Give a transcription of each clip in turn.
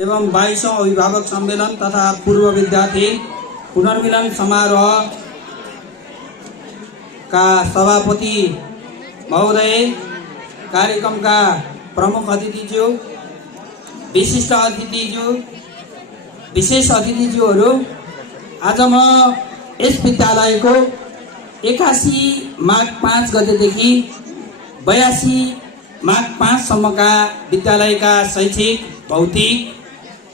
एवं 22औं अभिभावक सम्मेलन तथा पूर्व विद्यार्थी पुनर्मिलन समारोह का सभापति महोदय, कार्यक्रम का प्रमुख अतिथिज्यू, विशिष्ट अतिथिज्यू, विशेष अतिथिज्यूहरू, आज म यस विद्यालयको 81 माघ 5 गतेदेखि 82 माघ 5 सम्मका विद्यालयका शैक्षिक, भौतिक,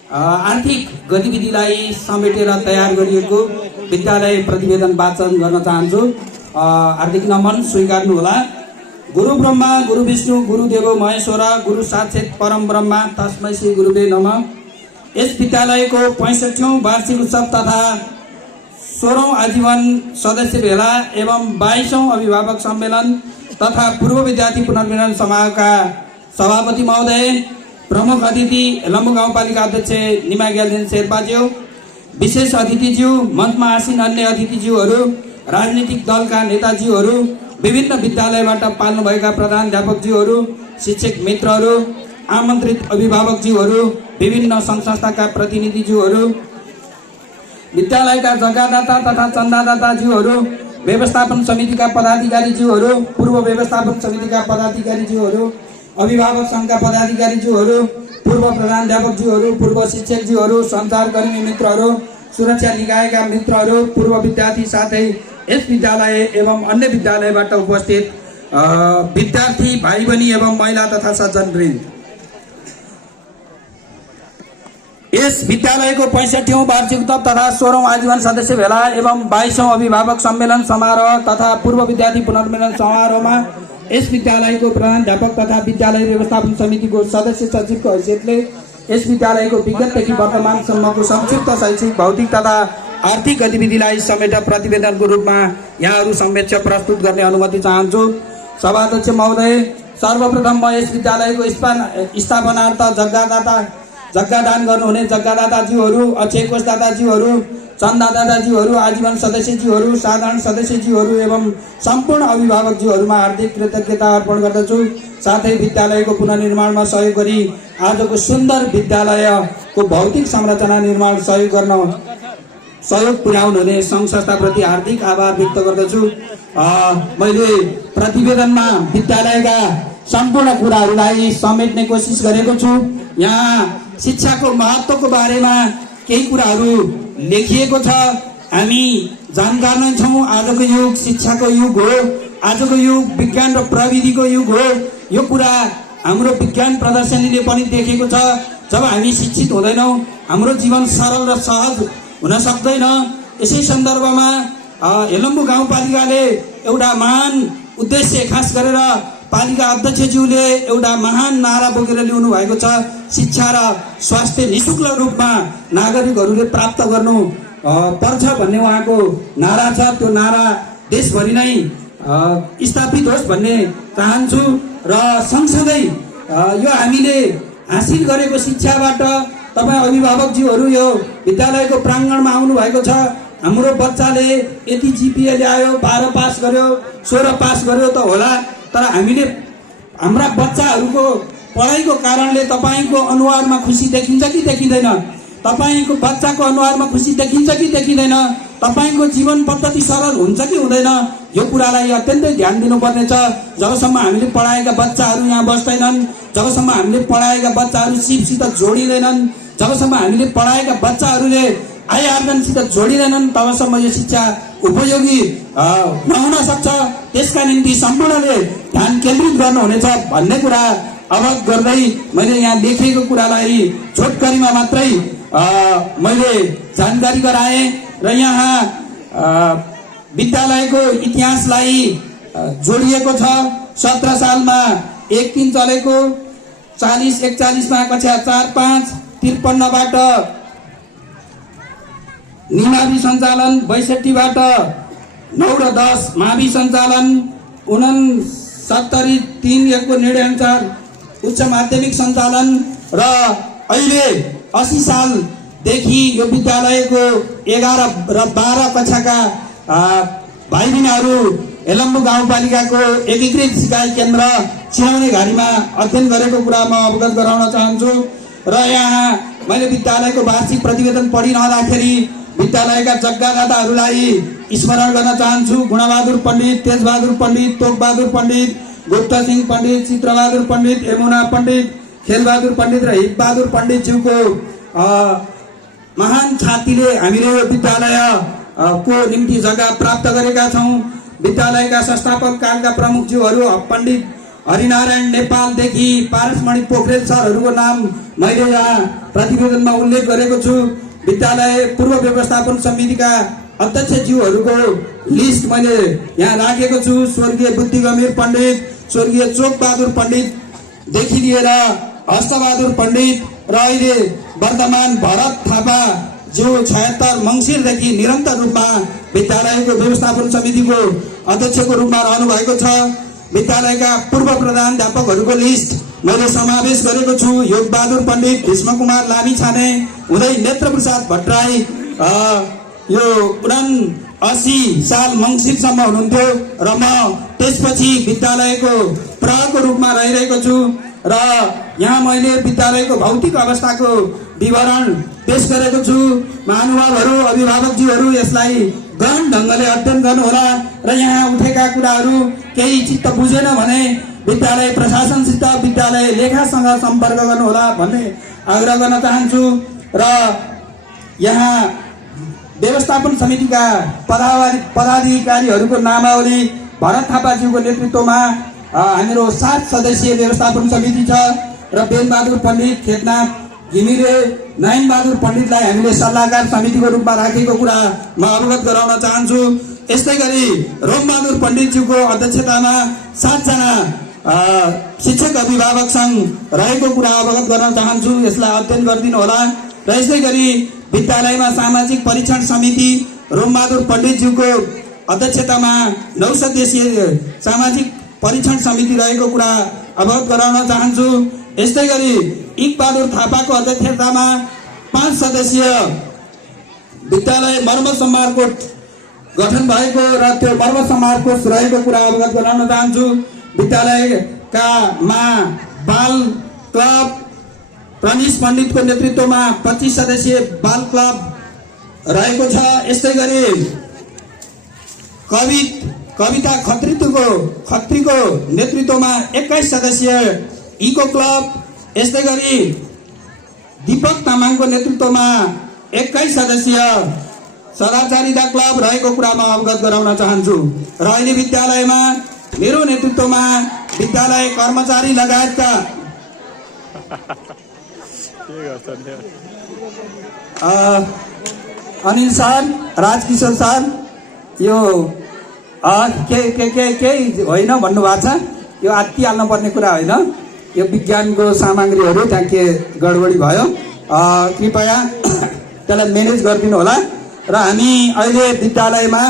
आर्थिक गतिविधिलाई समेटेर तयार गरिएको विद्यालय प्रतिवेदन वाचन गर्न चाहन्छु। हार्दिक नमन स्वीकार्नुहोला। गुरु ब्रह्मा गुरु विष्णु गुरुदेव महेश्वर गुरु साक्षात् परम ब्रह्मा तस्मै श्री गुरुवे नमः। यस विद्यालयको 65औं वार्षिक उत्सव तथा 16औं आजीवन सदस्य भेला एवं 22औं अभिभावक सम्मेलन तथा पूर्व विद्यार्थी पुनर्मिलन समारोहका सभापति महोदय, प्रमुख अतिथि लम्बू गाउँपालिका अध्यक्ष निमा ग्याल्देन शेर्पाज्यू, विशेष अतिथिज्यू, मञ्चमा आसीन अन्य अतिथिज्यूहरू, राजनीतिक दलका नेताज्यूहरू, विभिन्न विद्यालयबाट पाल्नुभएका प्रधानाध्यापकज्यूहरू, शिक्षक मित्रहरू, आमन्त्रित अभिभावकज्यूहरू, विभिन्न सङ्घ संस्थाका प्रतिनिधिज्यूहरू, विद्यालयका जग्गादाता तथा चन्दादाताज्यूहरू, व्यवस्थापन समितिका पदाधिकारीज्यूहरू, पूर्व व्यवस्थापन समितिका पदाधिकारीज्यूहरू, अभिभावक संघका पदाधिकारीज्यूहरू, पूर्व प्रधानाध्यापकज्यूहरू, पूर्व शिक्षकज्यूहरू, सञ्चारकर्मी मित्रहरू, सुरक्षा निकायका मित्रहरू, पूर्व विद्यार्थी साथै यस विद्यालय एवं अन्य विद्यालयबाट उपस्थित विद्यार्थी भाइ बहिनी एवं महिला तथा सज्जनवृन्द, यस विद्यालयको 65औं वार्षिक उत्सव तथा 16औं आजीवन सदस्य भेला एवं 22औं अभिभावक सम्मेलन समारोह तथा पूर्व विद्यार्थी पुनर्मिलन समारोहमा यस विद्यालयको प्रधानाध्यापक तथा विद्यालय व्यवस्थापन समितिको सदस्य सचिवको हैसियतले यस विद्यालयको विगतदेखि वर्तमानसम्मको संक्षिप्त शैक्षिक, भौतिक तथा आर्थिक गतिविधिलाई समेटेर प्रतिवेदनको रूपमा यहाँहरू समक्ष प्रस्तुत गर्ने अनुमति चाहन्छु। सभाध्यक्ष महोदय, सर्वप्रथम म यस विद्यालयको स्थापनार्थ जग्गादान गर्नुहुने जग्गादाताज्यूहरू, अक्षय कोषदाताज्यूहरू, चन्दादाताज्यूहरू, आजीवन सदस्यज्यूहरू, साधारण सदस्यज्यूहरू एवं सम्पूर्ण अभिभावकज्यूहरूमा हार्दिक कृतज्ञता अर्पण गर्दछु। साथै विद्यालयको पुनर्निर्माणमा सहयोग गरी आजको सुन्दर विद्यालयको भौतिक संरचना निर्माण सहयोग पुर्याउनुहुने सङ्घ संस्थाप्रति हार्दिक आभार व्यक्त गर्दछु। मैले प्रतिवेदनमा विद्यालयका सम्पूर्ण कुराहरूलाई समेट्ने कोसिस गरेको छु। यहाँ शिक्षाको महत्त्वको बारेमा केही कुराहरू लेखिएको छ। हामी जानकार नै छौँ, आजको युग शिक्षाको युग हो, आजको युग विज्ञान र प्रविधिको युग हो। यो कुरा हाम्रो विज्ञान प्रदर्शनीले पनि देखेको छ। जब हामी शिक्षित हुँदैनौँ, हाम्रो जीवन सरल र सहज हुन सक्दैन। यसै सन्दर्भमा हेलम्बू गाउँपालिकाले एउटा महान उद्देश्य खास गरेर पालिका अध्यक्षज्यूले एउटा महान नारा बोकेर ल्याउनु भएको छ। शिक्षा र स्वास्थ्य निःशुल्क रूपमा नागरिकहरूले प्राप्त गर्नु पर्छ भन्ने उहाँको नारा छ। त्यो नारा देशभरि नै स्थापित होस् भन्ने चाहन्छु। र सँगसँगै यो हामीले हासिल गरेको शिक्षाबाट तपाईँ अभिभावकज्यूहरू यो विद्यालयको प्राङ्गणमा आउनु भएको छ। हाम्रो बच्चाले यति जिपिए ल्यायो, 12 पास गर्यो, 16 पास गर्यो त होला, तर हामीले हाम्रा बच्चाहरूको पढाइको कारणले तपाईँको अनुहारमा खुसी देखिन्छ कि देखिँदैन? तपाईँको बच्चाको अनुहारमा खुसी देखिन्छ कि देखिँदैन? तपाईँको जीवन पद्धति सरल हुन्छ कि हुँदैन? यो कुरालाई अत्यन्तै ध्यान दिनुपर्ने छ। जबसम्म हामीले पढाएका बच्चाहरू यहाँ बस्दैनन्, जबसम्म हामीले पढाएका बच्चाहरू सिपसित जोडिँदैनन्, जबसम्म हामीले पढाएका बच्चाहरूले आय आर्जनसित जोडिँदैनन्, तबसम्म यो शिक्षा उपयोगी नहुन सक्छ। त्यसका निम्ति सम्पूर्णले ध्यान केन्द्रित गर्नुहुनेछ भन्ने कुरा अवगत गर्दै मैले यहाँ लेखेको कुरालाई छोटकरीमा मात्रै मैले जानकारी गराएँ। र यहाँ विद्यालयको इतिहासलाई जोडिएको छ। 17 सालमा 1 दिन चलेको, 40-41मा कक्षा 4-5, 53बाट निमावि सञ्चालन, 62बाट 9 र 10 मावि सञ्चालन, 69-3 को निर्णय अनुसार उच्च माध्यमिक सञ्चालन र अहिले 80 सालदेखि यो विद्यालयको 11 र 12 कक्षाका भाइ बहिनीहरू हेलम्बू गाउँपालिकाको एकीकृत सिकाइ केन्द्र चिनाउने घारीमा अध्ययन गरेको कुरा म अवगत गराउन चाहन्छु। र यहाँ मैले विद्यालयको वार्षिक प्रतिवेदन पढिरहँदाखेरि विद्यालयका जग्गादाताहरूलाई स्मरण गर्न चाहन्छु। गुणबहादुर पण्डित, तेजबहादुर पण्डित, तोकबहादुर पण्डित, गुप्त सिंह पण्डित, चित्रबहादुर पण्डित, यमुना पण्डित, खेलबहादुर पण्डित र हिपबहादुर पण्डितज्यूको महान छातीले हामीले विद्यालय को निम्ति जग्गा प्राप्त गरेका छौँ। विद्यालयका संस्थापक कालका प्रमुखज्यूहरू पण्डित हरिनारायण नेपालदेखि पारसमणि पोखरेल सरहरूको नाम मैले यहाँ प्रतिवेदनमा उल्लेख गरेको छु। विद्यालय पूर्व व्यवस्थापन समितिका अध्यक्षज्यूहरूको लिस्ट मैले यहाँ राखेको छु। स्वर्गीय बुद्धि गम्भीर पण्डित, स्वर्गीय चोकबहादुर पण्डितदेखि लिएर हस्तबहादुर पण्डित र अहिले वर्तमान भरत थापा जो 76 मङ्सिरदेखि निरन्तर रूपमा विद्यालयको व्यवस्थापन समितिको अध्यक्षको रूपमा रहनु भएको छ। विद्यालयका पूर्व प्रधानाध्यापकहरूको लिस्ट मैले समावेश गरेको छु। योगबहादुर पण्डित, भीष्मकुमार लामिछाने हुँदै नेत्रप्रसाद भट्टराई यो 79 साल मङ्सिरसम्म हुनुहुन्थ्यो र म त्यसपछि विद्यालयको प्रहको रूपमा रहिरहेको छु। र यहाँ मैले विद्यालयको भौतिक अवस्थाको विवरण पेश गरेको छु। महानुभावहरू, अभिभावकज्यूहरू यसलाई गहन ढङ्गले अध्ययन गर्नुहोला र यहाँ उठेका कुराहरू केही चित्त बुझेन भने विद्यालय प्रशासनसित, विद्यालय लेखासँग सम्पर्क गर्नुहोला भन्ने आग्रह गर्न चाहन्छु। र यहाँ व्यवस्थापन समितिका पदाधिकारीहरूको नामावली भरत थापाज्यूको नेतृत्वमा हाम्रो 7 सदस्यीय व्यवस्थापन समिति छ र बेनबहादुर पण्डित, खेतनाथ घिमिरे, नयनबहादुर पण्डितलाई हामीले सल्लाहकार समितिको रूपमा राखेको कुरा म अवगत गराउन चाहन्छु। यस्तै गरी रोमबहादुर पण्डितज्यूको अध्यक्षतामा 7 जना शिक्षक अभिभावक सङ्घ रहेको कुरा अवगत गर्न चाहन्छु। यसलाई अध्ययन गरिदिनु होला। र यस्तै गरी विद्यालयमा सामाजिक परीक्षण समिति रोमबहादुर पण्डितज्यूको अध्यक्षतामा 9 सदस्यीय सामाजिक परीक्षण समिति रहेको कुरा अवगत गराउन चाहन्छु। यस्तै गरी इकबहादुर थापाको अध्यक्षतामा 5 सदस्यीय विद्यालय मर्म सम्मान कोष गठन भएको र त्यो मर्म सम्मान कोष रहेको कुरा अवगत गराउन चाहन्छु। विद्यालयका बाल क्लब प्रनिश पण्डितको नेतृत्वमा 25 सदस्यीय बाल क्लब रहेको छ। यस्तै गरी कविता खत्रीको नेतृत्वमा 21 सदस्यीय इको क्लब, यस्तै गरी दीपक तामाङको नेतृत्वमा 21 सदस्यीय सदाचारिता क्लब रहेको कुरामा अवगत गराउन चाहन्छु। र अहिले विद्यालयमा मेरो नेतृत्वमा विद्यालय कर्मचारी लगायतका अनिल सर, राजकिशोर सर यो केही होइन भन्नुभएको छ। यो आत्तिहाल्नु पर्ने कुरा होइन। यो विज्ञानको सामग्रीहरू त्यहाँ के गडबडी भयो, कृपया त्यसलाई म्यानेज गरिदिनु होला। र हामी अहिले विद्यालयमा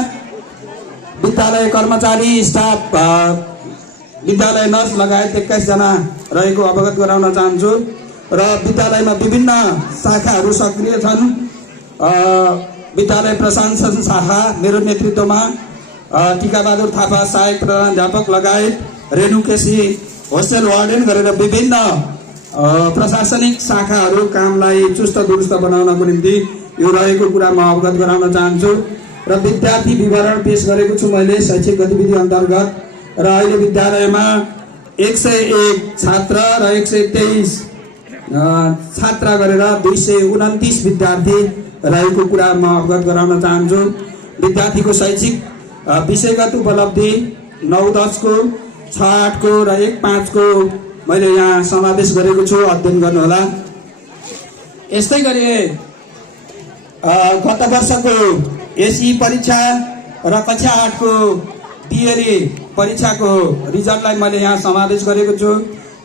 विद्यालय कर्मचारी, स्टाफ, विद्यालय नर्स लगायत 21 जना रहेको अवगत गराउन चाहन्छु। र विद्यालयमा विभिन्न शाखाहरू सक्रिय छन्। विद्यालय प्रशासन शाखा मेरो नेतृत्वमा टिकाबहादुर थापा सहायक प्रधानाध्यापक लगायत रेणु केसी होस्टेल वार्डेन गरेर विभिन्न प्रशासनिक शाखाहरू कामलाई चुस्त दुरुस्त बनाउनको निम्ति यो रहेको कुरा म अवगत गराउन चाहन्छु। र विद्यार्थी विवरण पेश गरेको छु मैले शैक्षिक गतिविधि अन्तर्गत। र अहिले विद्यालयमा 101 छात्र र 123 छात्रा गरेर 229 विद्यार्थी रहेको कुरा म अवगत गराउन चाहन्छु। विद्यार्थीको शैक्षिक विषयगत उपलब्धि 9-10 को, 6-8 को र 1-5 को मैले यहाँ समावेश गरेको छु, अध्ययन गर्नुहोला। यस्तै गरी गत वर्षको एसई परीक्षा र कक्षा 8 को थियरी परीक्षाको रिजल्टलाई मैले यहाँ समावेश गरेको छु।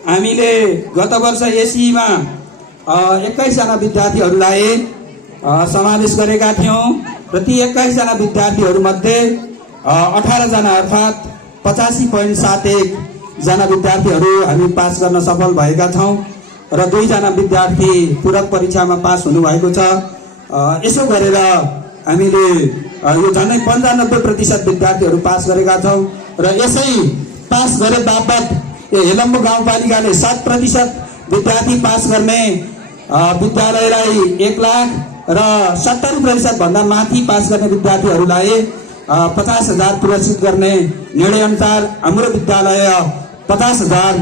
हामीले गत वर्ष एसईमा 21 जना विद्यार्थीहरूलाई समावेश गरेका थियौँ र ती 21 जना विद्यार्थीहरूमध्ये 18 जना अर्थात् 85.71 जना विद्यार्थीहरू हामी पास गर्न सफल भएका छौँ र 2 जना विद्यार्थी पूरक परीक्षामा पास हुनुभएको छ। यसो गरेर हामीले यो झन्डै 95% विद्यार्थीहरू पास गरेका छौँ र यसै पास गरे बापत हेलम्बु गाउँपालिकाले 7% विद्यार्थी पास गर्ने विद्यालयलाई 1 लाख र 70% भन्दा माथि पास गर्ने विद्यार्थीहरूलाई 50,000 पुरस्कृत गर्ने निर्णय अनुसार हाम्रो विद्यालय 50,000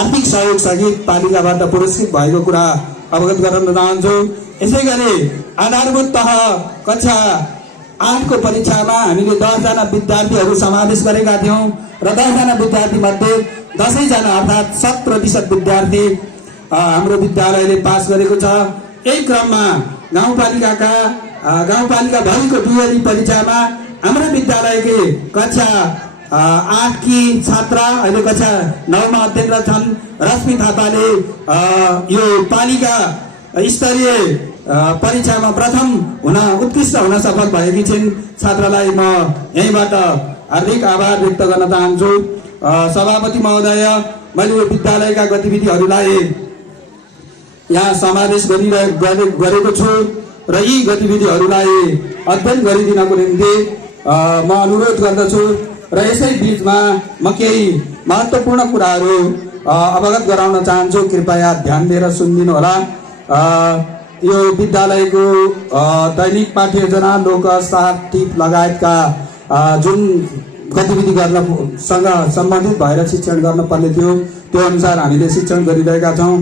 आर्थिक सहयोग सहित पालिकाबाट पुरस्कृत भएको कुरा अवगत गराउन चाहन्छु। यसैगरी आधारभूत तह कक्षा 8 को परीक्षामा हामीले 10 जना विद्यार्थीहरू समावेश गरेका थियौं र 10 जना विद्यार्थी मध्ये 10 जना अर्थात् 100% विद्यार्थी हाम्रो विद्यालयले पास गरेको छ। यही क्रममा गाउँपालिका भरिको दुई परीक्षामा हाम्रो विद्यालयकै कक्षा 8 की छात्रा अहिले कक्षा 9 मा अध्ययनरत छन् रश्मि थापाले यो पालिका स्तरीय परीक्षामा प्रथम उत्कृष्ट हुन सफल भएकी छिन्। छात्रालाई म यहीँबाट हार्दिक आभार व्यक्त गर्न चाहन्छु। सभापति महोदय, मैले यो विद्यालयका गतिविधिहरूलाई यहाँ समावेश गरेको छु र यी गतिविधिहरूलाई अध्ययन गरिदिनको निम्ति म अनुरोध गर्दछु र यसै बीचमा म केही महत्त्वपूर्ण कुराहरू अवगत गराउन चाहन्छु। कृपया ध्यान दिएर सुनिदिनु होला। यो विद्यालयको दैनिक पाठ्ययोजना, लोकसार, टिप लगायतका जुन गतिविधि गर्नसँग सम्बन्धित भएर शिक्षण गर्न पर्ने थियो त्यो अनुसार हामीले शिक्षण गरिरहेका छौँ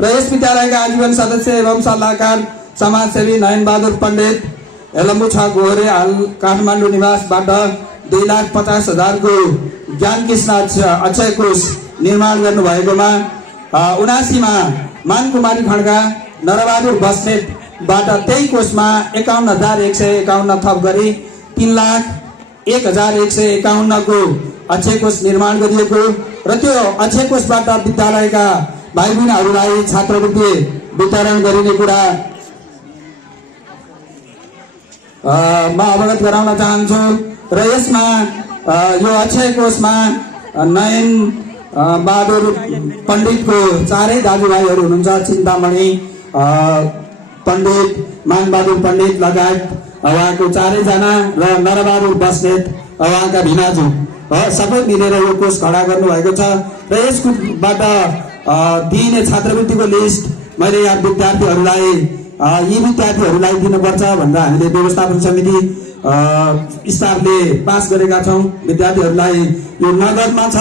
र यस विद्यालयका आजीवन सदस्य एवं सल्लाहकार समाजसेवी नयनबहादुर पण्डित एलम्बु 6 गोहरे हाल काठमाडौँ निवासबाट 2,50,000 को ज्ञान कृष्ण अक्षय कोष निर्माण गर्नुभएकोमा 79 मा मानकुमारी खड्का नरबहादुर बस्नेतबाट त्यही कोषमा 51,151 थप गरी 3,01,151 को अक्षय कोष निर्माण गरिएको र त्यो अक्षय कोषबाट विद्यालयका भाइ बहिनीहरूलाई छात्रवृत्ति वितरण गरिने कुरा म अवगत गराउन चाहन्छु र यसमा यो अक्षय कोषमा नयन बहादुर पण्डितको चारै दाजुभाइहरू हुनुहुन्छ। चिन्तामणि पण्डित, मानबहादुर पण्डित लगायत उहाँको 4 जना र नरबहादुर बस्नेत उहाँका भिनाजु सबै मिलेर यो कोष खडा गर्नुभएको छ र यसबाट दिइने छात्रवृत्तिको लिस्ट मैले यहाँ विद्यार्थीहरूलाई यी विद्यार्थीहरूलाई दिनुपर्छ भनेर हामीले व्यवस्थापन समिति स्टाफले पास गरेका छौँ। विद्यार्थीहरूलाई यो नगदमा छ,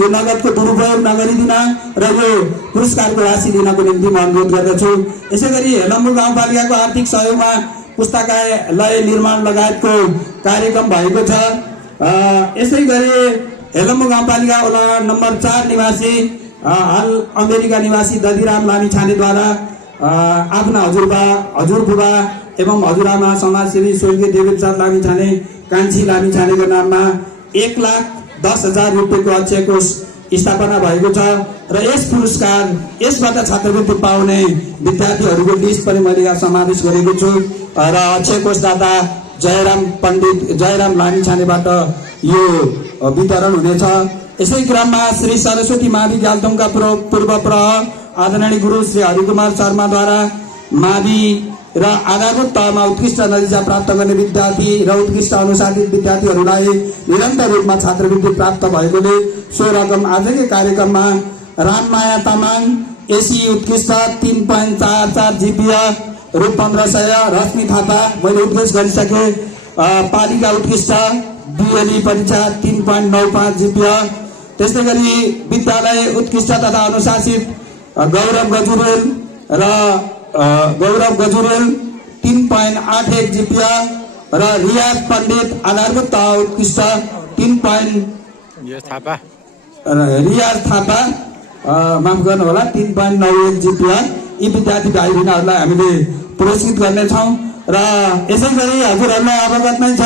यो नगदको दुरुपयोग नगरिदिन र यो पुरस्कारको राशि दिनको निम्ति म अनुरोध गर्दछु। यसैगरी हेलम्बु गाउँपालिकाको आर्थिक सहयोगमा पुस्तकालय निर्माण लगायतको कार्यक्रम भएको छ। यसैगरी हेलम्बु गाउँपालिका वडा नम्बर 4 निवासी हाल अमेरिका निवासी दधिराम लामिछानेद्वारा आफ्ना हजुरबुबा एवं हजुरआमा समाजसेवी स्वर्गीय देवप्रसाद लामिछाने, कान्छी लामिछानेको नाममा 1,10,000 रुपियाँको अक्षय कोष स्थापना भएको छ र यस पुरस्कार यसबाट छात्रवृत्ति पाउने विद्यार्थीहरूको लिस्ट पनि मैले यहाँ समावेश गरेको छु र अक्षय कोषदाता जयराम लामिछानेबाट यो वितरण हुनेछ। यसै क्रममा श्री सरस्वती मावि ग्याल्तोङका पूर्व प्रह आदरणीय गुरु श्री हरिकुमार शर्माद्वारा मावि र आधारभूत तहमा उत्कृष्ट नतिजा प्राप्त गर्ने विद्यार्थी र उत्कृष्ट अनुशासित विद्यार्थीहरूलाई निरन्तर रूपमा छात्रवृत्ति प्राप्त भएकोले सो रकम आजकै कार्यक्रममा राममाया तामाङ एसी उत्कृष्ट 3.44 GPA रु 1,500, रश्मि थापा मैले उद्घोष गरिसके पालिका उत्कृष्ट BLE परीक्षा 3.95 GPA। त्यस्तै गरी विद्यालय उत्कृष्ट तथा अनुशासित गौरव गजुरेल 3.81 GPA र रियाज पण्डित आधारभूत तह उत्कृष्ट 3. रियाज थापा माफ गर्नु होला 3.91 GPA। यी विद्यार्थी भाइ बहिनीहरूलाई हामीले पुरस्कृत गर्नेछौँ र यसै गरी हजुरहरूलाई अवगत नै छ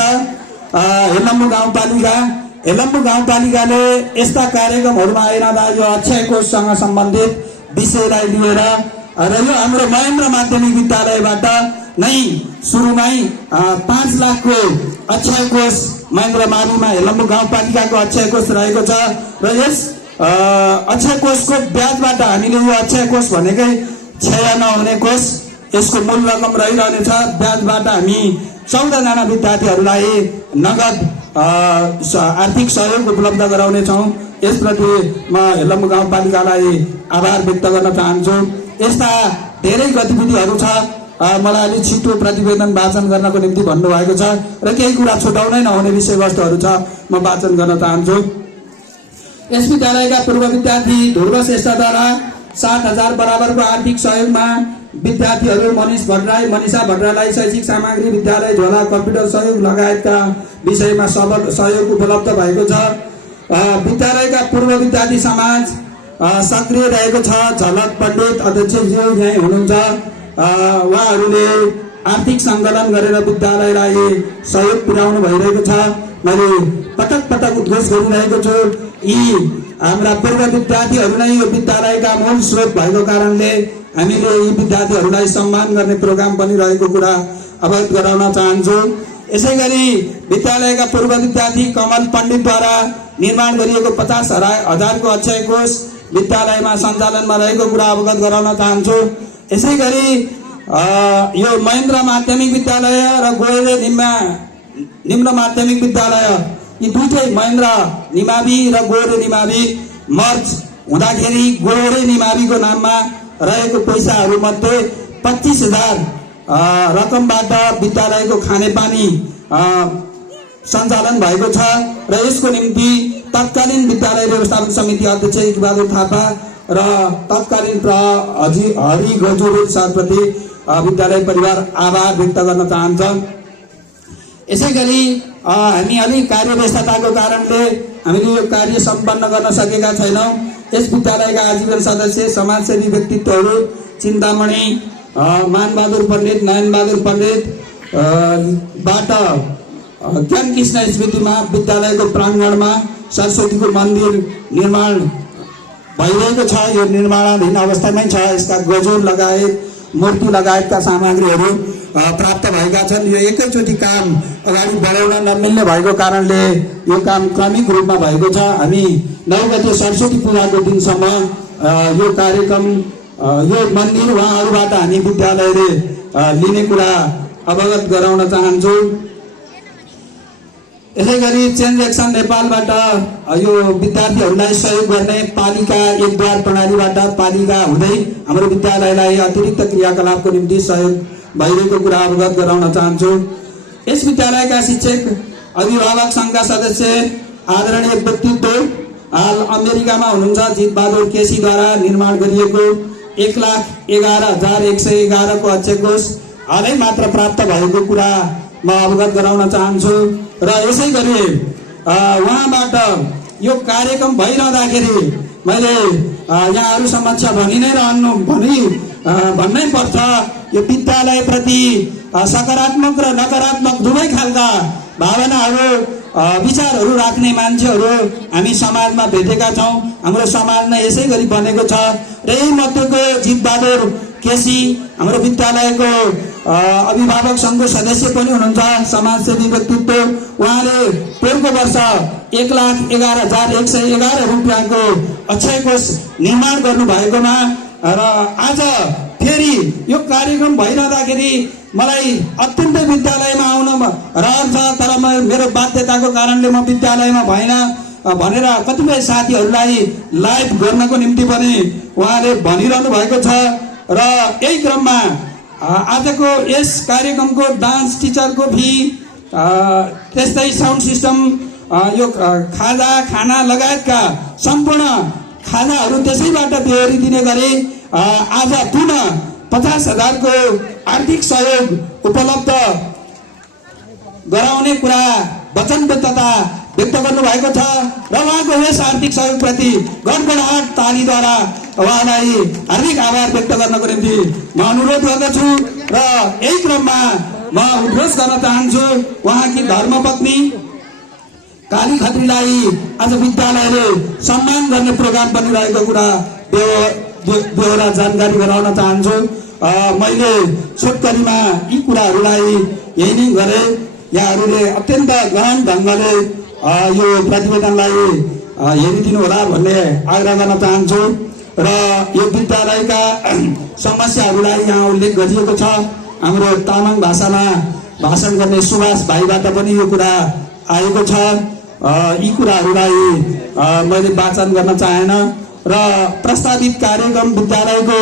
हेलम्बु गाउँपालिकाले यस्ता कार्यक्रमहरूमा आइरहँदा यो अक्षय कोषसँग सम्बन्धित विषयलाई लिएर र यो हाम्रो महेन्द्र माध्यमिक विद्यालयबाट नै सुरुमै 5 लाखको अक्षय कोष महेन्द्र माविमा हेलम्बु गाउँपालिकाको अक्षय कोष रहेको छ र यस अक्षय कोषको ब्याजबाट हामीले यो अक्षय कोष भनेकै क्षय नहुने कोष यसको मूल रकम रहिरहनेछ। ब्याजबाट हामी 14 जना विद्यार्थीहरूलाई नगद आर्थिक सहयोग उपलब्ध गराउनेछौँ। यसप्रति म हेलम्बु गाउँपालिकालाई आभार व्यक्त गर्न चाहन्छु। यस्ता धेरै गतिविधिहरू छ। मलाई अलि छिटो प्रतिवेदन वाचन गर्नको निम्ति भन्नुभएको छ र केही कुरा छुटाउनै नहुने विषयवस्तुहरू छ, म वाचन गर्न चाहन्छु। यस विद्यालयका पूर्व विद्यार्थी ध्रुव श्रेष्ठद्वारा 60,000 बराबरको आर्थिक सहयोगमा विद्यार्थीहरू मनिषा भट्टराईलाई शैक्षिक सामग्री, विद्यालय झोला, कम्प्युटर सहयोग लगायतका विषयमा सबल सहयोग उपलब्ध भएको छ। विद्यालयका पूर्व विद्यार्थी समाज सक्रिय रहेको छ। झलक पण्डित अध्यक्षज्यू यहीँ हुनुहुन्छ। उहाँहरूले आर्थिक सङ्कलन गरेर विद्यालयलाई सहयोग पुर्याउनु भइरहेको छ। मैले पटक पटक उद्घोष गरिरहेको छु, यी हाम्रा पूर्व विद्यार्थीहरू नै यो विद्यालयका मूल स्रोत भएको कारणले हामीले यी विद्यार्थीहरूलाई सम्मान गर्ने प्रोग्राम पनि रहेको कुरा अवगत गराउन चाहन्छु। यसै गरी विद्यालयका पूर्व विद्यार्थी कमल पण्डितद्वारा निर्माण गरिएको 50,000 को अक्षय कोष विद्यालयमा सञ्चालनमा रहेको कुरा अवगत गराउन चाहन्छु। यसै गरी यो महेन्द्र माध्यमिक विद्यालय र गोरे निम्न माध्यमिक विद्यालय, यी दुईटै महेन्द्र निमावि र गोरे निमावि मर्ज हुँदाखेरि गोरे निमाविको नाममा रहेको पैसाहरू मध्ये 25,000 रकमबाट विद्यालयको खानेपानी सञ्चालन भएको छ र यसको निम्ति तत्कालीन विद्यालय व्यवस्थापन समिति अध्यक्ष इकबहादुर थापा र तत्कालीन हरि गजुरेल सरप्रति विद्यालय परिवार आभार व्यक्त गर्न चाहन्छ। यसै गरी हामी अलिक कार्यव्यस्तताको कारणले हामीले यो कार्य सम्पन्न गर्न सकेका छैनौँ। यस विद्यालयका आजीवन सदस्य समाजसेवी व्यक्तित्वहरू चिन्तामणि मानबहादुर पण्डित, नयनबहादुर पण्डित बाट ज्ञान कृष्ण स्मृतिमा विद्यालयको प्राङ्गणमा सरस्वतीको मन्दिर निर्माण भइरहेको छ। यो निर्माणाधीन अवस्थामै छ। यसका गजुर लगायत मूर्ति लगायतका सामग्रीहरू प्राप्त भएका छन्। यो एकैचोटि काम अगाडि बढाउन नमिल्ने भएको कारणले यो काम क्रमिक रूपमा भएको छ। हामी 9 गते सरस्वती पूजाको दिनसम्म यो कार्यक्रम, यो मन्दिर उहाँहरूबाट हामी विद्यालयले लिने कुरा अवगत गराउन चाहन्छु। यसै गरी चेन्ज एक्सन नेपालबाट यो विद्यार्थीहरूलाई सहयोग गर्ने पालिका एक द्वार प्रणालीबाट पालिका हुँदै हाम्रो विद्यालयलाई अतिरिक्त क्रियाकलापको निम्ति सहयोग भइरहेको कुरा अवगत गराउन चाहन्छु। यस विद्यालयका शिक्षक अभिभावक सङ्घका सदस्य आदरणीय व्यक्तित्व हाल अमेरिकामा हुनुहुन्छ जितबहादुर केसीद्वारा निर्माण गरिएको 1,11,111 को अक्षय कोष हालै मात्र प्राप्त भएको कुरा म अवगत गराउन चाहन्छु। र यसै गरी उहाँबाट यो कार्यक्रम भइरहँदाखेरि मैले यहाँहरू समक्ष भन्नै पर्छ, यो विद्यालयप्रति सकारात्मक र नकारात्मक दुवै खालका भावनाहरू विचारहरू राख्ने मान्छेहरू हामी समाजमा भेटेका छौँ। हाम्रो समाज नै यसै गरी बनेको छ र यही मध्येको जितबहादुर केसी हाम्रो विद्यालयको अभिभावक सङ्घको सदस्य पनि हुनुहुन्छ, समाजसेवी व्यक्तित्व। उहाँले पोहोरको वर्ष 1,11,111 रुपियाँको अक्षय कोष निर्माण गर्नु भएकोमा र आज फेरि यो कार्यक्रम भइरहँदाखेरि मलाई अत्यन्तै विद्यालयमा आउन रहर छ, तर मेरो बाध्यताको कारणले म विद्यालयमा भएन भनेर कतिपय साथीहरूलाई लाइभ गर्नको निम्ति पनि उहाँले भनिरहनु भएको छ। र यही क्रममा आजको यस कार्यक्रमको डान्स टिचरको फी, त्यस्तै साउन्ड सिस्टम, यो खाना लगायतका सम्पूर्ण खानाहरू त्यसैबाट बेहोरी दिने गरी आज पुनः 50,000 को आर्थिक सहयोग उपलब्ध गराउने कुरा वचनबद्धता व्यक्त गर्नुभएको छ र उहाँको यस आर्थिक सहयोगप्रति गडगडाट तालीद्वारा उहाँलाई हार्दिक आभार व्यक्त गर्नको निम्ति म अनुरोध गर्दछु। र यही क्रममा म उद्घोष गर्न चाहन्छु उहाँकी धर्मपत्नी काली खत्रीलाई आज विद्यालयले सम्मान गर्ने प्रोग्राम पनि रहेको कुरा बेहोरा जानकारी गराउन चाहन्छु। मैले छोटकरीमा यी कुराहरूलाई यही नै गरेँ। यहाँहरूले अत्यन्त गहन ढङ्गले यो प्रतिवेदनलाई हेरिदिनु होला भन्ने आग्रह गर्न चाहन्छु। र यो विद्यालयका समस्याहरूलाई यहाँ उल्लेख गरिएको छ। हाम्रो तामाङ भाषामा भाषण गर्ने सुभाष भाइबाट पनि यो कुरा आएको छ। यी कुराहरूलाई मैले वाचन गर्न चाहेन र प्रस्तावित कार्यक्रम विद्यालयको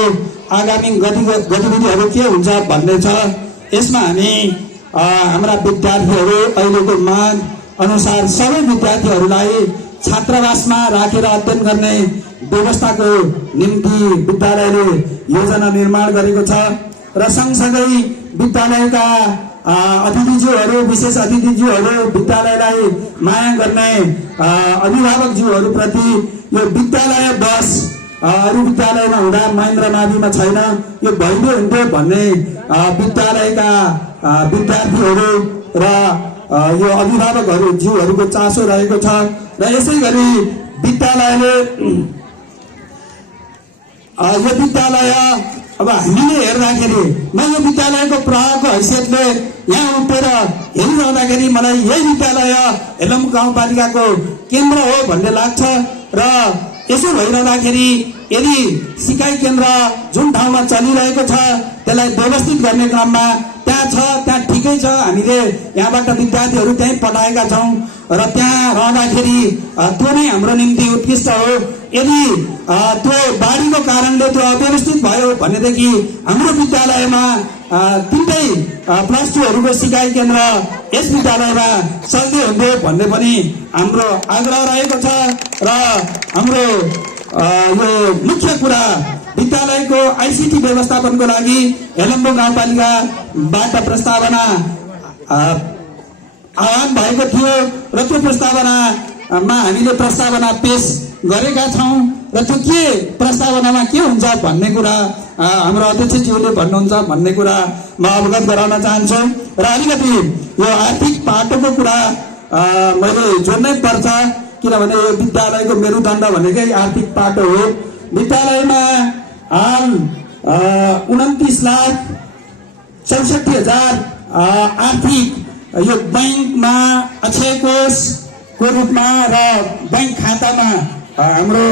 आगामी गतिविधिहरू के हुन्छ भन्ने छ। यसमा हामी हाम्रा विद्यार्थीहरू अहिलेको माग अनुसार सबै विद्यार्थीहरूलाई छात्रावासमा राखेर अध्ययन गर्ने व्यवस्थाको निम्ति विद्यालयले योजना निर्माण गरेको छ र सँगसँगै विद्यालयका अतिथिज्यूहरू विशेष अतिथिज्यूहरू विद्यालयलाई माया गर्ने अभिभावकज्यूहरूप्रति यो विद्यालय बस अरू विद्यालयमा हुँदा महेन्द्र माविमा छैन, यो भइदियो हुन्थ्यो भन्ने विद्यालयका विद्यार्थीहरू र यो अभिभावकहरू ज्यूहरूको चासो रहेको छ र यसै गरी विद्यालयले यो विद्यालय अब हामीले हेर्दाखेरि म यो विद्यालयको प्रहको हैसियतले यहाँ उठेर हेरिरहँदाखेरि मलाई यही विद्यालय हेलम्बु गाउँपालिकाको केन्द्र हो भन्ने लाग्छ र यसो भइरहँदाखेरि यदि सिकाइ केन्द्र जुन ठाउँमा चलिरहेको छ त्यसलाई व्यवस्थित गर्ने क्रममा त्यहाँ छ, त्यहाँ ठिकै छ, हामीले यहाँबाट विद्यार्थीहरू त्यहीँ पठाएका छौँ र त्यहाँ रहँदाखेरि त्यो नै हाम्रो निम्ति उत्कृष्ट हो। यदि त्यो बाढीको कारणले त्यो अव्यवस्थित भयो भनेदेखि हाम्रो विद्यालयमा तिनटै +2हरूको सिकाइ केन्द्र यस विद्यालयमा चल्दै हुन्थ्यो भन्ने पनि हाम्रो आग्रह रहेको छ र हाम्रो यो मुख्य कुरा विद्यालयको आइसिटी व्यवस्थापनको लागि हेलम्बु गाउँपालिकाबाट प्रस्तावना आह्वान भएको थियो र त्यो प्रस्तावनामा हामीले प्रस्तावना पेश गरेका छौँ र त्यो के प्रस्तावनामा के हुन्छ भन्ने कुरा हाम्रो अध्यक्षज्यूले भन्नुहुन्छ भन्ने कुरा म अवगत गराउन चाहन्छु र अलिकति यो आर्थिक पाटोको कुरा मैले जोड्नै पर्छ किनभने यो विद्यालयको मेरुदण्ड भनेकै आर्थिक पाटो हो। विद्यालयमा हाल 29,64,000 आर्थिक यो बैंकमा अक्षय कोषको रूपमा र बैंक खातामा हाम्रो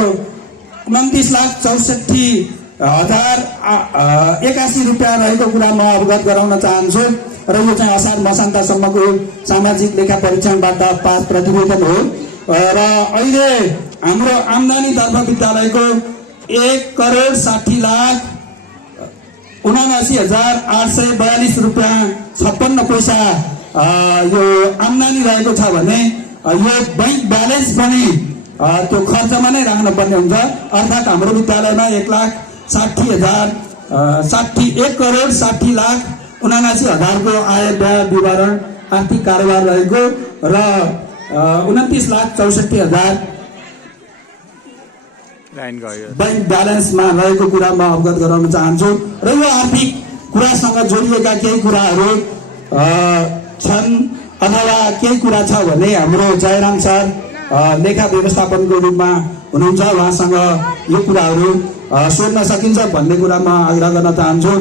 29,64,081 रुपियाँ रहेको कुरा म अवगत गराउन चाहन्छु र यो चाहिँ असार मसान्तसम्मको सामाजिक लेखा परीक्षणबाट पास प्रतिवेदन हो र अहिले हाम्रो आम्दानीतर्फ विद्यालयको 1,70,79,842 रुपियाँ 56 पैसा यो आम्दानी रहेको छ भने यो बैंक ब्यालेन्स पनि त्यो खर्चमा नै राख्न पर्ने हुन्छ। अर्थात् हाम्रो विद्यालयमा 1,60,79,842 को आय व्यय विवरण आर्थिक कारोबार रहेको र 29,64,000 बैंक ब्यालेन्समा रहेको कुरा म अवगत गराउन चाहन्छु र यो आर्थिक कुरासँग जोडिएका केही कुराहरू छन् अथवा केही कुरा छ भने हाम्रो जयराम सर लेखा व्यवस्थापनको रूपमा हुनुहुन्छ, उहाँसँग यो कुराहरू सोध्न सकिन्छ भन्ने कुरा म आग्रह गर्न चाहन्छु।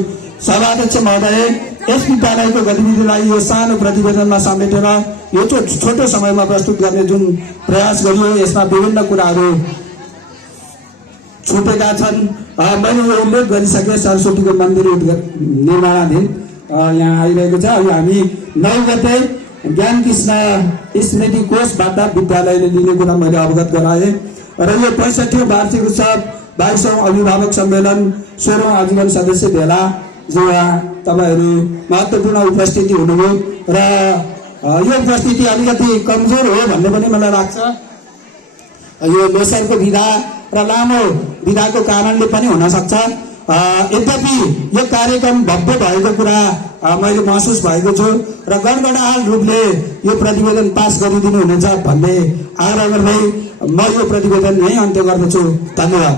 सभाध्यक्ष महोदय, यस विद्यालयको गतिविधिलाई यो सानो प्रतिवेदनमा समेटेर यो छोटो समयमा प्रस्तुत गर्ने जुन प्रयास गरियो यसमा विभिन्न कुराहरू छुटेका छन्। मैले यो उल्लेख गरिसकेँ सरस्वतीको मन्दिर निर्माणाधीन यहाँ आइरहेको छ। यो हामी 9 गते ज्ञान कृष्ण स्मृति कोषबाट विद्यालयले लिने कुरा मैले अवगत गराएँ र यो 65औं वार्षिक उत्सव 22औं अभिभावक सम्मेलन 16औं आजीवन सदस्य भेला जो तपाईहरू महत्त्वपूर्ण उपस्थिति हुनुभयो र यो उपस्थिति अलिकति कमजोर हो भन्ने पनि मलाई लाग्छ। यो लोसरको विधा र लामो विधाको कारणले पनि हुन सक्छ। यद्यपि यो कार्यक्रम भव्य भएको कुरा मैले महसुस भएको छु र गणगणाल रूपले यो प्रतिवेदन पास गरिदिनु हुनेछ भन्ने आग्रह गर्दै म यो प्रतिवेदन यही अन्त्य गर्दछु। धन्यवाद।